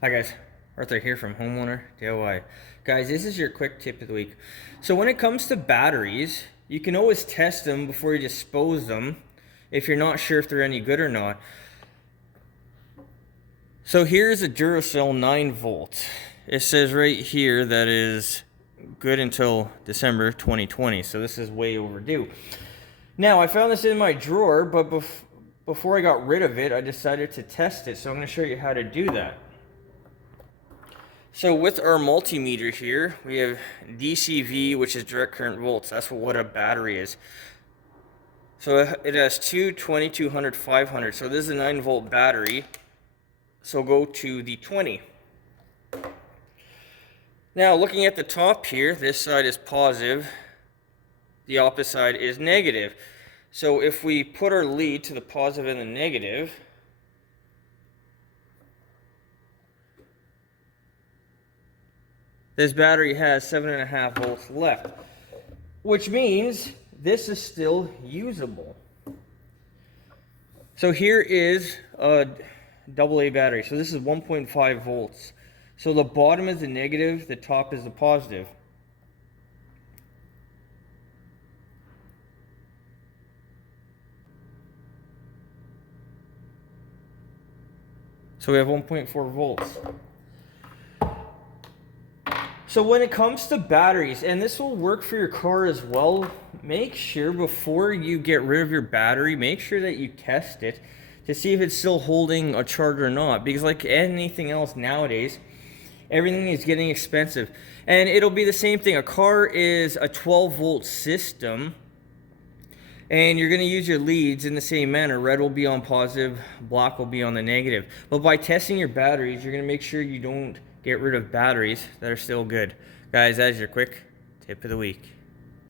Hi guys, Arthur here from Homeowner DIY. Guys, this is your quick tip of the week. So when it comes to batteries, you can always test them before you dispose them if you're not sure if they're any good or not. So here's a Duracell 9 volt. It says right here that is good until December 2020, so this is way overdue. Now, I found this in my drawer, but before I got rid of it, I decided to test it, so I'm going to show you how to do that. So with our multimeter here, we have DCV, which is direct current volts. That's what a battery is. So it has two 2200, 500. So this is a 9 volt battery. So go to the 20. Now looking at the top here, this side is positive. The opposite side is negative. So if we put our lead to the positive and the negative, this battery has 7.5 volts left, which means this is still usable. So here is a AA battery. So this is 1.5 volts. So the bottom is the negative, the top is the positive. So we have 1.4 volts. So when it comes to batteries, and this will work for your car as well, make sure before you get rid of your battery, make sure that you test it to see if it's still holding a charge or not. Because like anything else nowadays, everything is getting expensive. And it'll be the same thing. A car is a 12 volt system, and you're going to use your leads in the same manner. Red will be on positive, black will be on the negative. But by testing your batteries, you're going to make sure you don't get rid of batteries that are still good. Guys, that's your quick tip of the week.